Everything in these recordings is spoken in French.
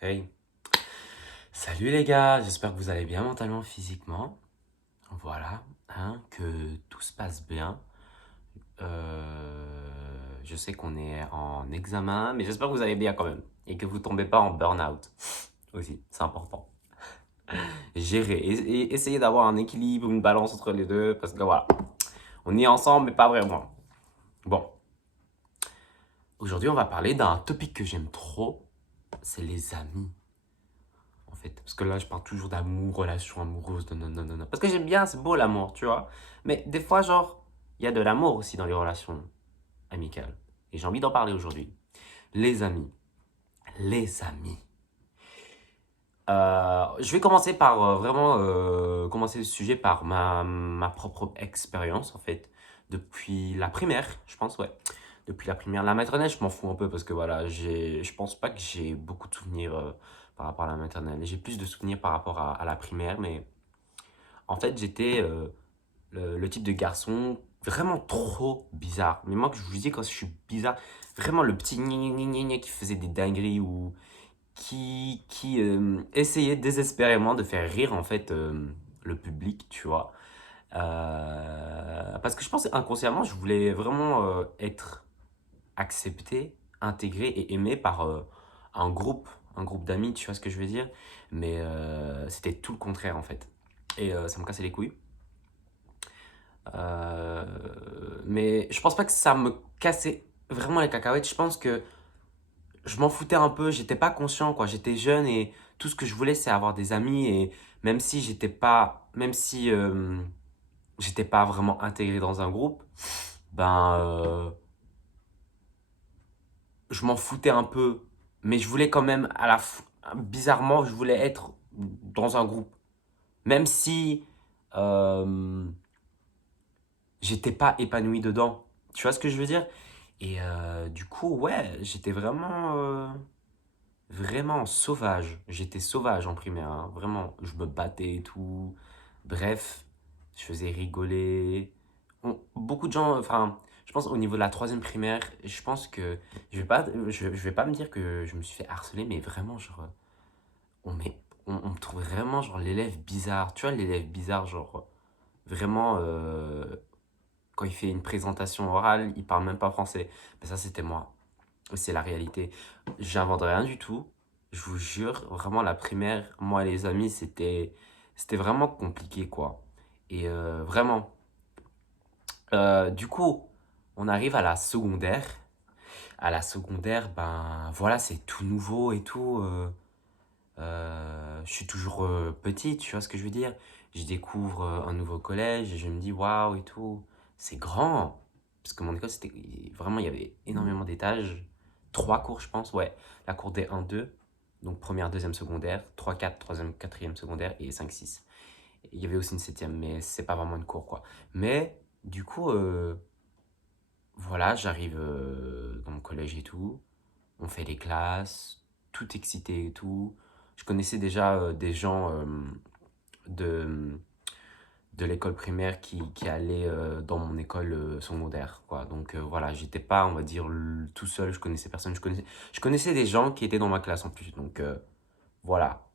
Hey, salut les gars, j'espère que vous allez bien mentalement, physiquement. Voilà, hein, que tout se passe bien. Je sais qu'on est en examen, mais j'espère que vous allez bien quand même. Et que vous tombez pas en burn-out aussi, c'est important. Gérer et essayer d'avoir un équilibre, une balance entre les deux, parce que voilà, on y est ensemble, mais pas vraiment. Bon, aujourd'hui on va parler d'un topic que j'aime trop, c'est les amis. En fait. Parce que là, je parle toujours d'amour, relation amoureuse, non, non, non, non. Parce que j'aime bien, c'est beau l'amour, tu vois. Mais des fois, genre, il y a de l'amour aussi dans les relations amicales. Et j'ai envie d'en parler aujourd'hui. Les amis. Les amis. Je vais commencer par vraiment commencer le sujet par ma propre expérience, en fait. Depuis la primaire, je pense, ouais. Depuis la primaire. La maternelle, je m'en fous un peu parce que voilà, je pense pas que j'ai beaucoup de souvenirs par rapport à la maternelle. J'ai plus de souvenirs par rapport à la primaire, mais en fait, j'étais le type de garçon vraiment trop bizarre. Mais moi, que je vous dis, quand je suis bizarre, vraiment le petit gna gna gna gna qui faisait des dingueries ou qui essayait désespérément de faire rire, en fait, le public, tu vois. Parce que je pense inconsciemment, je voulais vraiment être accepté, intégré et aimé par un groupe, un groupe d'amis, tu vois ce que je veux dire. Mais c'était tout le contraire, en fait. Et ça me cassait les couilles. Euh, mais je pense pas que ça me cassait vraiment les cacahuètes. Je pense que je m'en foutais un peu. J'étais pas conscient, quoi. J'étais jeune et tout ce que je voulais, c'est avoir des amis. Et même si j'étais pas vraiment intégré dans un groupe, ben, je m'en foutais un peu. Mais je voulais quand même, bizarrement, je voulais être dans un groupe. Même si euh, j'étais pas épanoui dedans. Tu vois ce que je veux dire? Et du coup, ouais, j'étais vraiment sauvage. J'étais sauvage en primaire, hein. Vraiment, je me battais et tout. Bref, je faisais rigoler. Beaucoup de gens, enfin, je pense au niveau de la troisième primaire, je pense que je vais pas me dire que je me suis fait harceler, mais vraiment, genre, on me trouve vraiment genre l'élève bizarre. Tu vois, l'élève bizarre, genre, vraiment, quand il fait une présentation orale, il parle même pas français. Mais ça, c'était moi. C'est la réalité. J'invente rien du tout. Je vous jure, vraiment, la primaire, moi et les amis, c'était vraiment compliqué, quoi. Et vraiment. Du coup, on arrive à la secondaire. À la secondaire, ben voilà, c'est tout nouveau et tout. Je suis toujours petit, tu vois ce que je veux dire? Je découvre un nouveau collège et je me dis waouh et tout. C'est grand. Parce que mon école, c'était vraiment, il y avait énormément d'étages. Trois cours, je pense, ouais. La cour des 1-2, donc première, deuxième secondaire, 3-4, troisième, quatrième secondaire et 5-6. Il y avait aussi une septième, mais c'est pas vraiment une cour, quoi. Mais du coup, voilà, j'arrive dans mon collège et tout. On fait les classes, tout excité et tout. Je connaissais déjà des gens de, de l'école primaire qui allaient dans mon école secondaire, quoi. Donc voilà, j'étais pas, on va dire, tout seul, je connaissais personne. Je connaissais des gens qui étaient dans ma classe en plus. Donc voilà,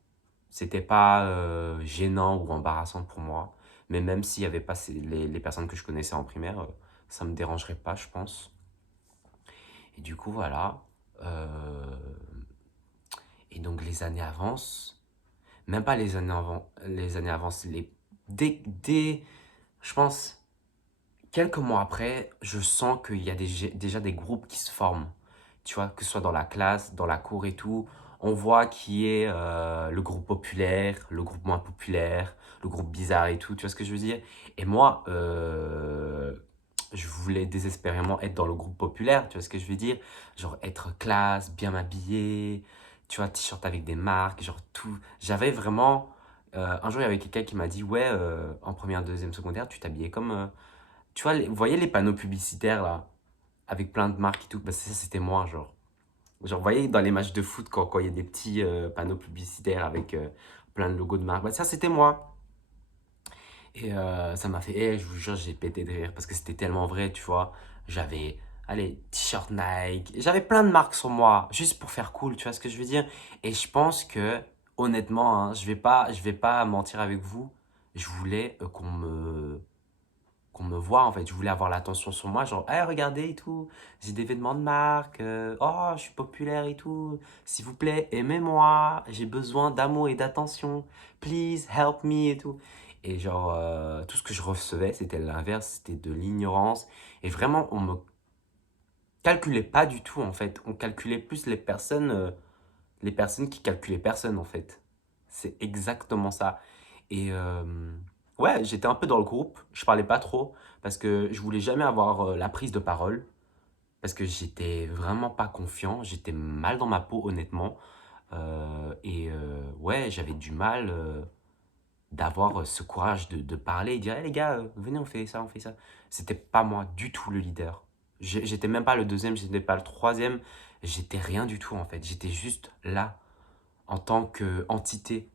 c'était pas gênant ou embarrassant pour moi. Mais même s'il y avait pas les personnes que je connaissais en primaire, ça me dérangerait pas, je pense. Et du coup, voilà. Euh, et donc les années avancent. Même pas les années avancent. Dès, je pense, quelques mois après, je sens qu'il y a déjà des groupes qui se forment. Tu vois, que ce soit dans la classe, dans la cour et tout. On voit qui est le groupe populaire, le groupe moins populaire, le groupe bizarre et tout. Tu vois ce que je veux dire? Et moi, je voulais désespérément être dans le groupe populaire. Tu vois ce que je veux dire? Genre être classe, bien m'habiller. Tu vois, t-shirt avec des marques, genre tout. J'avais vraiment. Un jour, il y avait quelqu'un qui m'a dit, ouais, en première, deuxième, secondaire, tu t'habillais comme tu vois, vous voyez les panneaux publicitaires là, avec plein de marques et tout, bah ça c'était moi, genre. Genre, vous voyez dans les matchs de foot quand il y a des petits panneaux publicitaires avec plein de logos de marques, bah ça c'était moi. Et ça m'a fait, je vous jure, j'ai pété de rire parce que c'était tellement vrai, tu vois. J'avais allez, t-shirt Nike. J'avais plein de marques sur moi, juste pour faire cool, tu vois ce que je veux dire? Et je pense que, honnêtement, hein, je vais pas mentir avec vous, je voulais qu'on me voit en fait. Je voulais avoir l'attention sur moi, genre, hey, regardez et tout, j'ai des vêtements de marque, oh, je suis populaire et tout, s'il vous plaît, aimez-moi, j'ai besoin d'amour et d'attention, please help me et tout. Et genre, tout ce que je recevais, c'était l'inverse, c'était de l'ignorance. Et vraiment, on me calculait pas du tout en fait. On calculait plus les personnes qui calculaient personne en fait. C'est exactement ça. Et ouais, j'étais un peu dans le groupe, je parlais pas trop parce que je voulais jamais avoir la prise de parole parce que j'étais vraiment pas confiant, j'étais mal dans ma peau honnêtement. Ouais, j'avais du mal d'avoir ce courage de parler et dire, hey, les gars, venez, on fait ça, on fait ça. C'était pas moi du tout le leader. J'étais même pas le deuxième, j'étais pas le troisième, j'étais rien du tout en fait. J'étais juste là en tant qu'entité.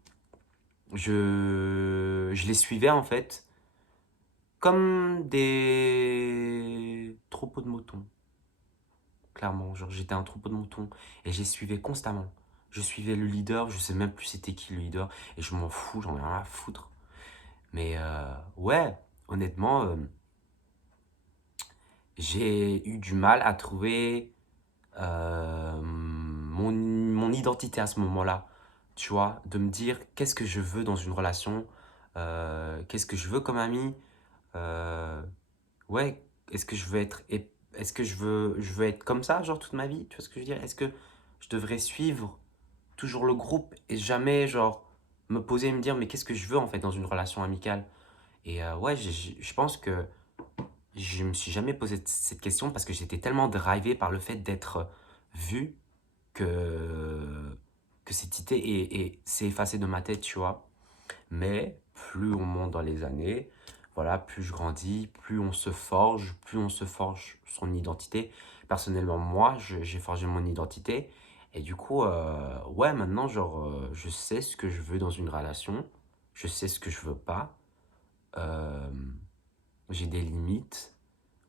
Je les suivais en fait comme des troupeaux de moutons, clairement. Genre, j'étais un troupeau de moutons et je les suivais constamment. Je suivais le leader, je sais même plus c'était qui le leader et je m'en fous, j'en ai rien à foutre. Mais ouais, honnêtement, j'ai eu du mal à trouver mon identité à ce moment-là. Tu vois, de me dire qu'est-ce que je veux dans une relation, qu'est-ce que je veux comme ami, euh, ouais, est-ce que je veux être, est-ce que je veux être comme ça, genre toute ma vie, tu vois ce que je veux dire? Est-ce que je devrais suivre toujours le groupe et jamais, genre, me poser et me dire, mais qu'est-ce que je veux en fait dans une relation amicale? Et ouais, je pense que je me suis jamais posé cette question parce que j'étais tellement drivé par le fait d'être vu que cette idée s'est effacée de ma tête, tu vois. Mais plus on monte dans les années, voilà, plus je grandis, plus on se forge son identité. Personnellement, moi, j'ai forgé mon identité. Et du coup, ouais, maintenant, genre, je sais ce que je veux dans une relation. Je sais ce que je veux pas. Euh, j'ai des limites.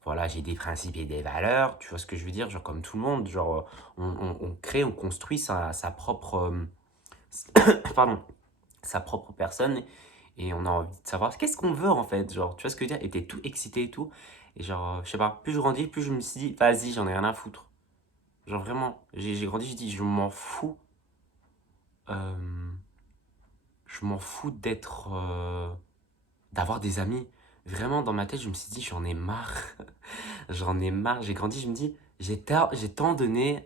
Voilà, j'ai des principes et des valeurs. Tu vois ce que je veux dire? Genre, comme tout le monde, genre, on crée, on construit sa propre, pardon, sa propre personne et on a envie de savoir qu'est-ce qu'on veut en fait, genre, tu vois ce que je veux dire? Et t'es tout excité et tout. Et genre, je sais pas, plus je grandis, plus je me suis dit, vas-y, j'en ai rien à foutre. Genre vraiment, j'ai grandi, j'ai dit, je m'en fous. euh, je m'en fous d'avoir des amis. Vraiment, dans ma tête, je me suis dit, j'en ai marre. J'en ai marre. J'ai grandi, je me dis, j'ai tant donné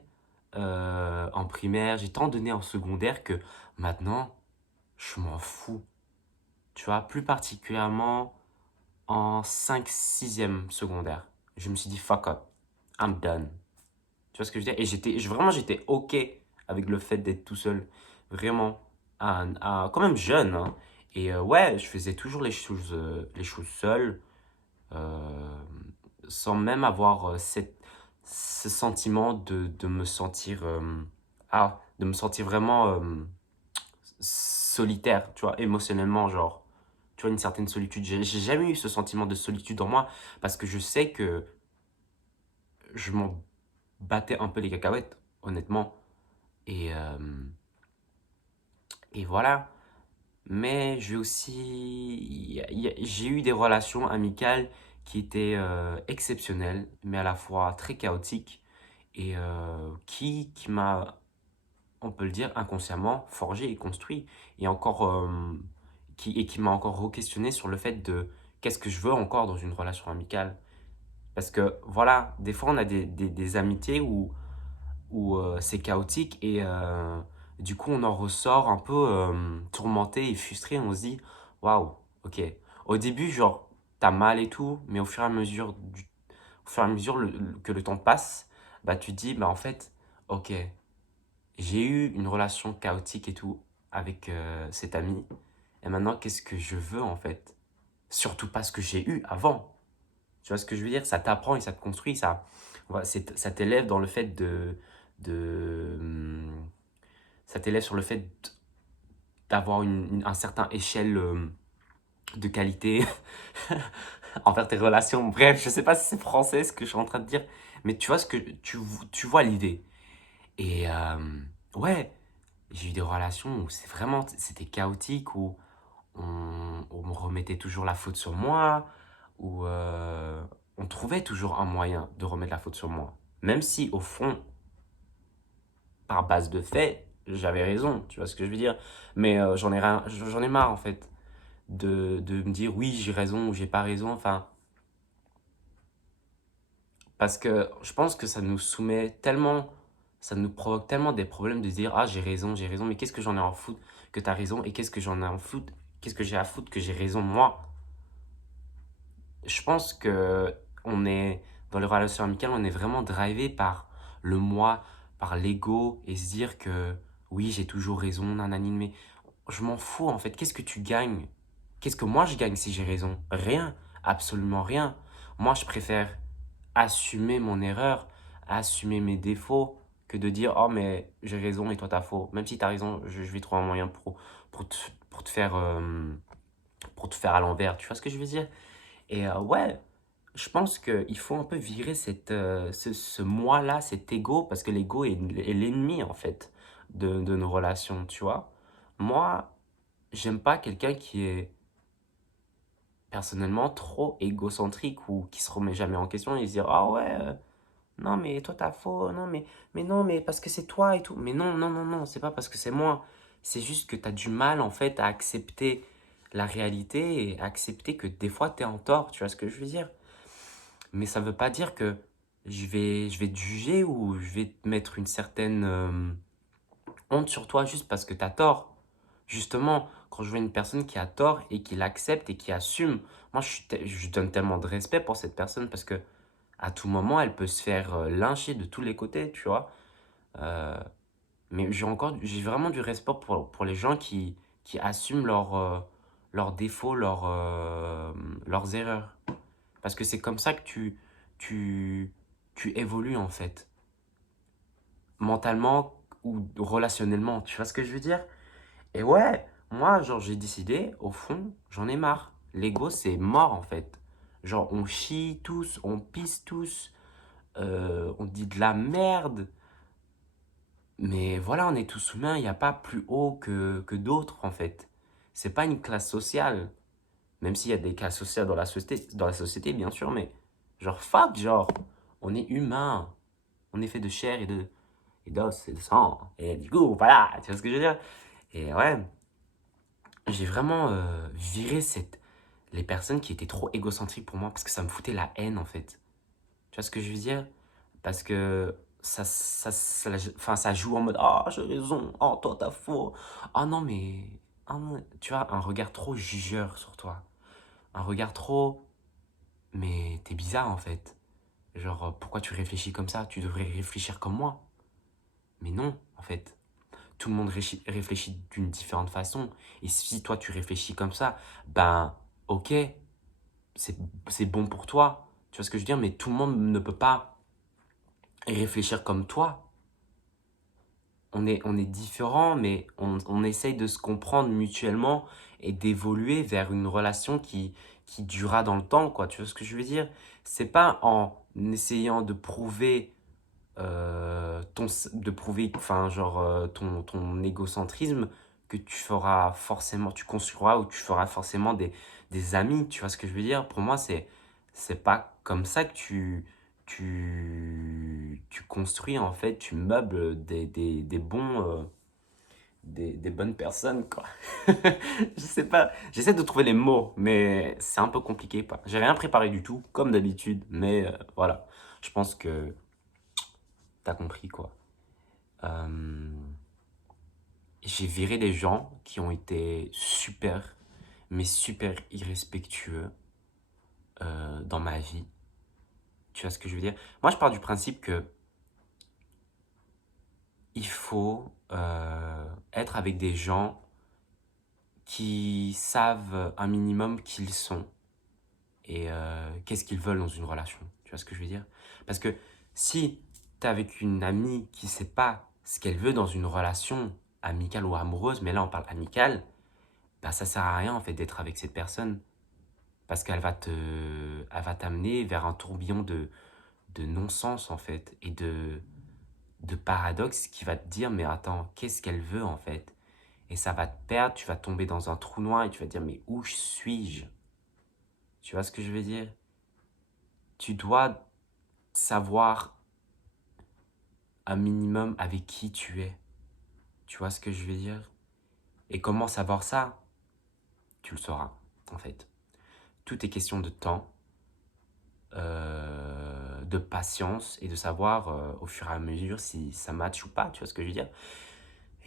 en primaire, j'ai tant donné en secondaire que maintenant, je m'en fous. Tu vois, plus particulièrement en 5 sixième secondaire. Je me suis dit, fuck up, I'm done. Tu vois ce que je veux dire? Et vraiment, j'étais OK avec le fait d'être tout seul. Vraiment. Quand même jeune, hein. Et ouais, je faisais toujours les choses seul, euh, sans même avoir ce sentiment de me sentir, de me sentir vraiment solitaire, tu vois, émotionnellement, genre, tu vois, une certaine solitude. J'ai jamais eu ce sentiment de solitude en moi parce que je sais que je m'en battais un peu les cacahuètes, honnêtement. Et, euh, et voilà. Mais j'ai aussi. J'ai eu des relations amicales qui étaient exceptionnelles, mais à la fois très chaotiques et qui m'a, on peut le dire, inconsciemment forgé et construit. Et encore. Qui m'a encore re-questionné sur le fait de qu'est-ce que je veux encore dans une relation amicale. Parce que voilà, des fois on a des amitiés où c'est chaotique et du coup on en ressort un peu tourmenté et frustré. On se dit, waouh, ok. Au début, genre, t'as mal et tout, mais au fur et à mesure, au fur et à mesure que le temps passe, bah tu te dis, bah en fait, ok, j'ai eu une relation chaotique et tout avec cet ami. Et maintenant, qu'est-ce que je veux en fait? Surtout pas ce que j'ai eu avant. Tu vois ce que je veux dire? Ça t'apprend et ça te construit, voilà, ça t'élève dans le fait de, ça t'élève sur le fait d'avoir un certain échelle de qualité envers tes relations. Bref, je sais pas si c'est français ce que je suis en train de dire, Mais tu vois ce que tu vois l'idée. Et ouais, j'ai eu des relations où c'était chaotique, où on me remettait toujours la faute sur moi, où on trouvait toujours un moyen de remettre la faute sur moi. Même si, au fond, par base de fait, j'avais raison, tu vois ce que je veux dire. Mais j'en ai marre, en fait, de me dire oui, j'ai raison ou j'ai pas raison. Enfin, parce que je pense que ça nous provoque tellement des problèmes de se dire ah, j'ai raison, mais qu'est-ce que j'en ai à foutre que tu as raison et qu'est-ce que j'en ai à foutre, qu'est-ce que j'ai à foutre que j'ai raison moi. Je pense que on est dans les relations amicales, on est vraiment drivé par le moi, par l'ego et se dire que oui, j'ai toujours raison, nanani, mais je m'en fous en fait. Qu'est-ce que tu gagnes? Qu'est-ce que moi je gagne si j'ai raison? Rien, absolument rien. Moi, je préfère assumer mon erreur, assumer mes défauts, que de dire oh mais j'ai raison et toi t'as faux. Même si t'as raison, je vais trouver un moyen pour te, pour te faire à l'envers. Tu vois ce que je veux dire? Et ouais, je pense qu'il faut un peu virer ce moi-là, cet ego, parce que l'ego est l'ennemi, en fait, de nos relations, tu vois. Moi, j'aime pas quelqu'un qui est personnellement trop égocentrique ou qui se remet jamais en question et se dire, ah ouais, non, mais toi t'as faux, mais non, mais parce que c'est toi et tout. Mais non, non, non, non, c'est pas parce que c'est moi. C'est juste que t'as du mal, en fait, à accepter la réalité et accepter que des fois t'es en tort, tu vois ce que je veux dire? Mais ça veut pas dire que je vais te juger ou je vais te mettre une certaine honte sur toi juste parce que tu as tort. Justement, quand je vois une personne qui a tort et qui l'accepte et qui assume, moi je donne tellement de respect pour cette personne parce que à tout moment elle peut se faire lyncher de tous les côtés, tu vois. Euh, mais j'ai vraiment du respect pour les gens qui assument leurs défauts, leurs erreurs. Parce que c'est comme ça que tu, tu évolues en fait, mentalement ou relationnellement, tu vois ce que je veux dire? Et ouais, moi, genre, j'ai décidé, au fond, j'en ai marre. L'ego, c'est mort en fait. Genre, on chie tous, on pisse tous, on dit de la merde. Mais voilà, on est tous humains, il n'y a pas plus haut que d'autres en fait. C'est pas une classe sociale. Même s'il y a des cas sociaux dans la société, bien sûr, mais genre, fuck, genre, on est humain. On est fait de chair et d'os et de sang. Et du coup, voilà, tu vois ce que je veux dire? Et ouais, j'ai vraiment viré les personnes qui étaient trop égocentriques pour moi parce que ça me foutait la haine, en fait. Tu vois ce que je veux dire? Parce que enfin, ça joue en mode ah, j'ai raison, oh, toi, t'as faux. Ah non, mais. Ah non, tu vois, un regard trop jugeur sur toi. Un regard trop. Mais t'es bizarre en fait. Genre, pourquoi tu réfléchis comme ça? Tu devrais réfléchir comme moi. Mais non, en fait. Tout le monde réfléchit d'une différente façon. Et si toi, tu réfléchis comme ça, ben, ok, c'est, c'est bon pour toi. Tu vois ce que je veux dire? Mais tout le monde ne peut pas réfléchir comme toi. On est différents, mais on essaye de se comprendre mutuellement et d'évoluer vers une relation qui durera dans le temps, quoi. Tu vois ce que je veux dire? C'est pas en essayant de prouver de prouver enfin genre ton égocentrisme que tu construiras ou tu feras forcément des amis, tu vois ce que je veux dire? Pour moi, c'est pas comme ça que tu construis en fait, tu meubles des bons des bonnes personnes quoi. Je sais pas, j'essaie de trouver les mots, mais c'est un peu compliqué pas. J'ai rien préparé du tout, comme d'habitude, mais voilà. Je pense que t'as compris quoi. Euh, j'ai viré des gens qui ont été super, mais super irrespectueux dans ma vie. Tu vois ce que je veux dire? Moi, je pars du principe que il faut être avec des gens qui savent un minimum qui ils sont et qu'est-ce qu'ils veulent dans une relation. Tu vois ce que je veux dire? Parce que si tu es avec une amie qui sait pas ce qu'elle veut dans une relation amicale ou amoureuse, mais là on parle amicale, bah ça sert à rien en fait d'être avec cette personne parce elle va t'amener vers un tourbillon de non-sens, en fait, et de paradoxe qui va te dire, mais attends, qu'est-ce qu'elle veut, en fait? Et ça va te perdre, tu vas tomber dans un trou noir et tu vas te dire, mais où suis-je? Tu vois ce que je veux dire? Tu dois savoir un minimum avec qui tu es. Tu vois ce que je veux dire? Et comment savoir ça? Tu le sauras, en fait. Tout est question de temps, de patience et de savoir au fur et à mesure si ça match ou pas. Tu vois ce que je veux dire?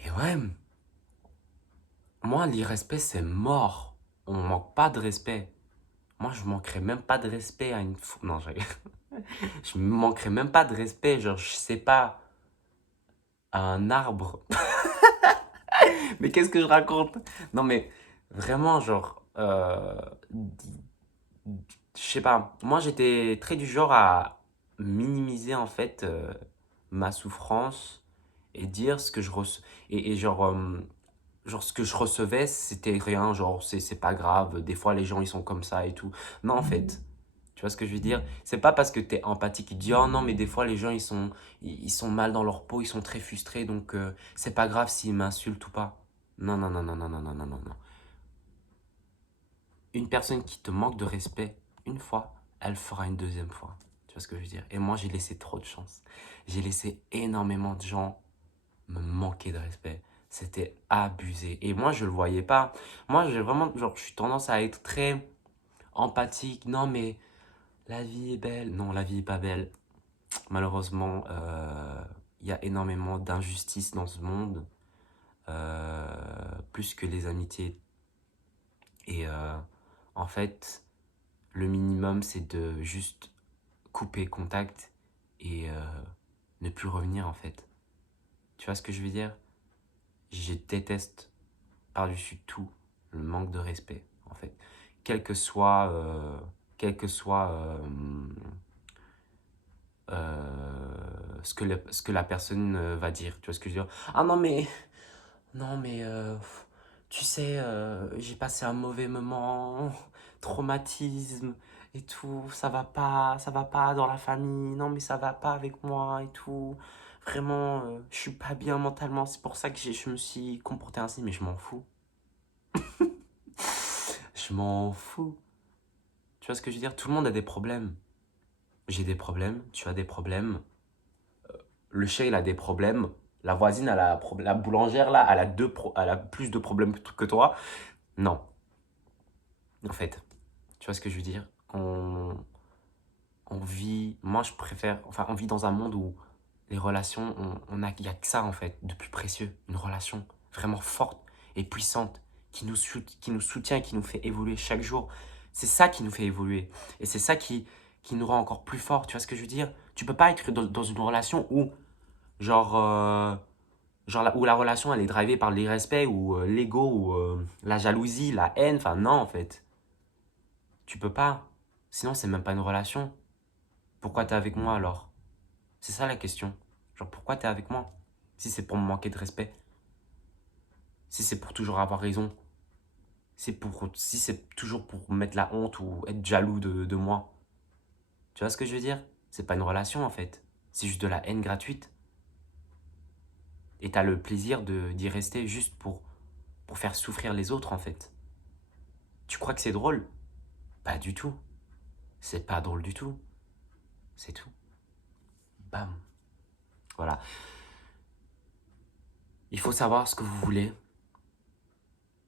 Et ouais, moi, l'irrespect, c'est mort. On manque pas de respect. Moi, je manquerais même pas de respect à une... Non, je manquerais même pas de respect. Genre, je sais pas, à un arbre. Mais qu'est-ce que je raconte? Non, mais vraiment, genre, je sais pas. Moi, j'étais très du genre à minimiser, en fait, ma souffrance et dire ce que je et genre, genre, ce que je recevais, c'était rien. Genre, c'est pas grave. Des fois, les gens, ils sont comme ça et tout. Non, en fait. Tu vois ce que je veux dire? C'est pas parce que t'es empathique, tu dis, oh non, mais des fois, les gens, ils sont mal dans leur peau, ils sont très frustrés, donc c'est pas grave s'ils m'insultent ou pas. Non, non, non, non, non, non, non, non, non, non. Une personne qui te manque de respect une fois, elle fera une deuxième fois. Tu vois ce que je veux dire? Et moi, j'ai laissé trop de chance. J'ai laissé énormément de gens me manquer de respect. C'était abusé. Et moi, je le voyais pas. Moi, j'ai vraiment, genre, je suis tendance à être très empathique. Non, mais la vie est belle. Non, la vie est pas belle. Malheureusement, il y a énormément d'injustices dans ce monde, plus que les amitiés. Et en fait, le minimum, c'est de juste couper contact et ne plus revenir, en fait. Tu vois ce que je veux dire? Je déteste par-dessus tout le manque de respect, en fait. Quel que soit, quel que soit ce que la personne va dire. Tu vois ce que je veux dire? Ah non, mais non, mais tu sais, j'ai passé un mauvais moment, traumatisme et tout, ça va pas dans la famille, non, mais ça va pas avec moi et tout. Vraiment, je suis pas bien mentalement, c'est pour ça que je me suis comporté ainsi, mais je m'en fous. Je m'en fous. Tu vois ce que je veux dire? Tout le monde a des problèmes. J'ai des problèmes, tu as des problèmes, le chien il a des problèmes, la voisine, la boulangère là, elle a plus de problèmes que toi. Non, en fait. Tu vois ce que je veux dire? On vit, moi je préfère, enfin on vit dans un monde où les relations, il n'y a que ça en fait, de plus précieux. Une relation vraiment forte et puissante qui nous soutient, qui nous fait évoluer chaque jour. C'est ça qui nous fait évoluer. Et c'est ça qui nous rend encore plus forts. Tu vois ce que je veux dire? Tu peux pas être dans une relation où, genre, où la relation elle est drivée par l'irrespect ou l'ego ou la jalousie, la haine. Enfin, non en fait. Tu peux pas. Sinon, c'est même pas une relation. Pourquoi t'es avec moi alors? C'est ça la question. Genre, pourquoi t'es avec moi? Si c'est pour me manquer de respect, si c'est pour toujours avoir raison, si c'est toujours pour mettre la honte ou être jaloux de moi. Tu vois ce que je veux dire? C'est pas une relation en fait. C'est juste de la haine gratuite. Et t'as le plaisir d'y rester juste pour faire souffrir les autres en fait. Tu crois que c'est drôle? Pas du tout. C'est pas drôle du tout. C'est tout. Bam. Voilà. Il faut savoir ce que vous voulez.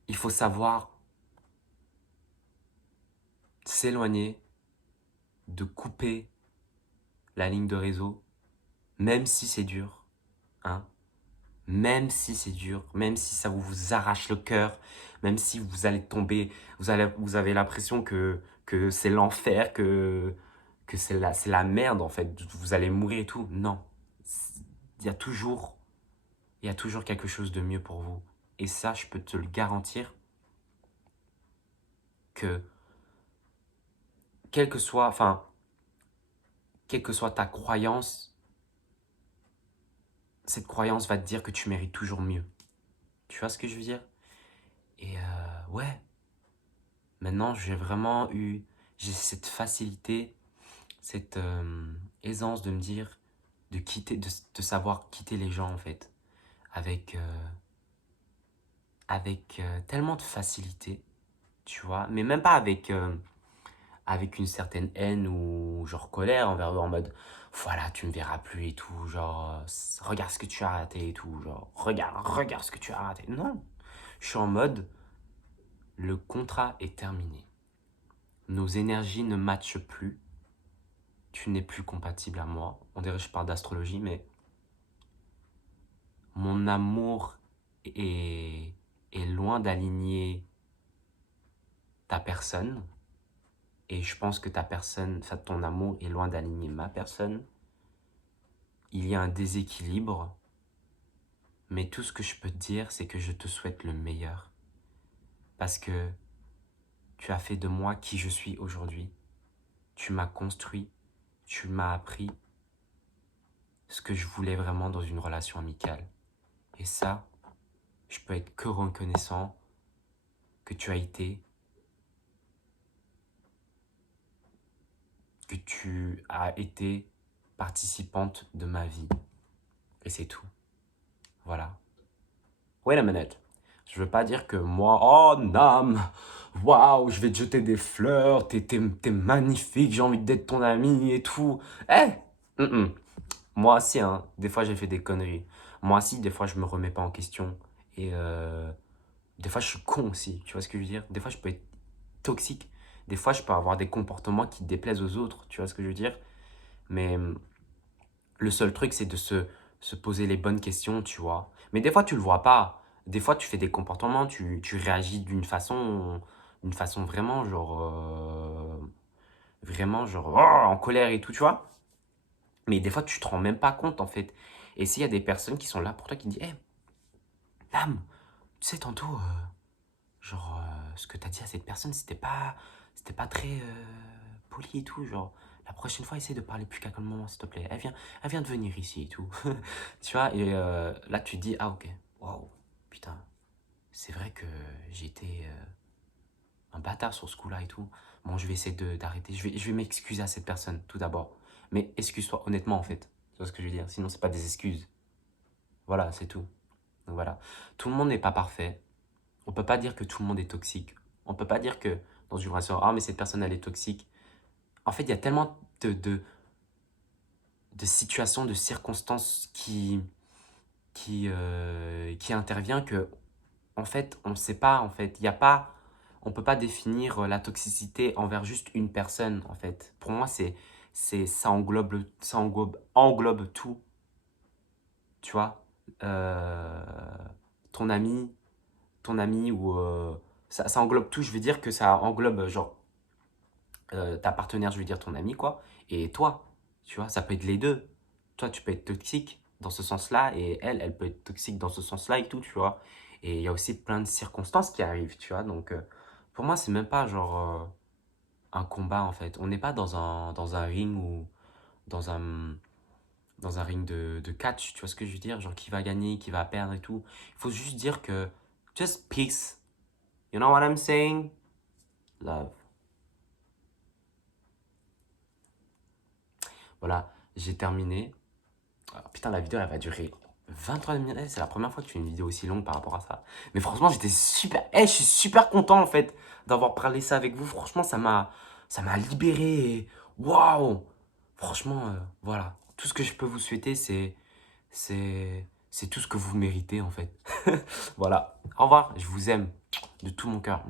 Il faut savoir s'éloigner, de couper la ligne de réseau, même si c'est dur, hein, même si c'est dur, même si ça vous arrache le cœur, même si vous allez tomber, vous avez l'impression que c'est l'enfer, que c'est la merde en fait, vous allez mourir et tout. Non, il y a toujours, il y a toujours quelque chose de mieux pour vous. Et ça, je peux te le garantir que quelle que soit, enfin, quelle que soit ta croyance, cette croyance va te dire que tu mérites toujours mieux. Tu vois ce que je veux dire? Et ouais, maintenant j'ai cette facilité, cette, aisance de me dire, de savoir quitter les gens, en fait, avec, tellement de facilité, tu vois, mais même pas avec une certaine haine ou genre colère envers eux, en mode, voilà, tu me verras plus et tout, genre, regarde ce que tu as raté et tout, genre, regarde ce que tu as raté. Non, je suis en mode, le contrat est terminé. Nos énergies ne matchent plus. Tu n'es plus compatible à moi. On dirait que je parle d'astrologie, mais mon amour est loin d'aligner ta personne. Et je pense que ta personne, ça, ton amour est loin d'aligner ma personne. Il y a un déséquilibre. Mais tout ce que je peux te dire, c'est que je te souhaite le meilleur. Parce que tu as fait de moi qui je suis aujourd'hui. Tu m'as construit. Tu m'as appris ce que je voulais vraiment dans une relation amicale. Et ça, je peux être que reconnaissant que tu as été participante de ma vie. Et c'est tout. Voilà. Wait a minute. Je veux pas dire que moi, oh Nam, waouh, je vais te jeter des fleurs, t'es magnifique, j'ai envie d'être ton ami et tout. Eh, moi aussi, hein, des fois j'ai fait des conneries. Moi aussi, des fois je me remets pas en question. Et des fois je suis con aussi, tu vois ce que je veux dire? Des fois je peux être toxique. Des fois je peux avoir des comportements qui déplaisent aux autres, tu vois ce que je veux dire? Mais le seul truc, c'est de se poser les bonnes questions, tu vois. Mais des fois, tu le vois pas. Des fois, tu fais des comportements, tu réagis d'une façon vraiment genre, oh, en colère et tout, tu vois. Mais des fois, tu te rends même pas compte, en fait. Et s'il y a des personnes qui sont là pour toi, qui te disent, hé, Nam, tu sais, tantôt, ce que t'as dit à cette personne, c'était pas très poli et tout, genre, la prochaine fois, essaie de parler plus calmement, s'il te plaît. Elle vient de venir ici et tout. Tu vois, et là, tu te dis, ah, ok, waouh, putain, c'est vrai que j'ai été un bâtard sur ce coup-là et tout. Bon, je vais essayer d'arrêter. Je vais m'excuser à cette personne, tout d'abord. Mais excuse-toi, honnêtement, en fait. Tu vois ce que je veux dire? Sinon, c'est pas des excuses. Voilà, c'est tout. Donc voilà. Tout le monde n'est pas parfait. On peut pas dire que tout le monde est toxique. On peut pas dire que dans une relation, ah, mais cette personne, elle est toxique. En fait, il y a tellement de situations, de circonstances qui intervient que, en fait, on ne sait pas, en fait. Il y a pas, on peut pas définir la toxicité envers juste une personne, en fait. Pour moi, ça englobe tout, tu vois. Euh, ton ami, ou ça englobe tout. Je veux dire que ça englobe genre ta partenaire, je veux dire ton ami quoi, et toi, tu vois, ça peut être les deux. Toi, tu peux être toxique dans ce sens-là et elle peut être toxique dans ce sens-là et tout, tu vois. Et il y a aussi plein de circonstances qui arrivent, tu vois. Donc pour moi, c'est même pas genre un combat en fait. On n'est pas dans un ring ou dans un dans un ring de catch, tu vois ce que je veux dire, genre qui va gagner, qui va perdre et tout. Il faut juste dire que just peace. You know what I'm saying? Love. Voilà, j'ai terminé. Ah, putain, la vidéo, elle va durer 23 minutes. Eh, c'est la première fois que tu fais une vidéo aussi longue par rapport à ça. Mais franchement, j'étais super... je suis super content, en fait, d'avoir parlé ça avec vous. Franchement, ça m'a libéré. Waouh! Franchement, voilà. Tout ce que je peux vous souhaiter, c'est tout ce que vous méritez, en fait. Voilà. Au revoir. Je vous aime de tout mon cœur.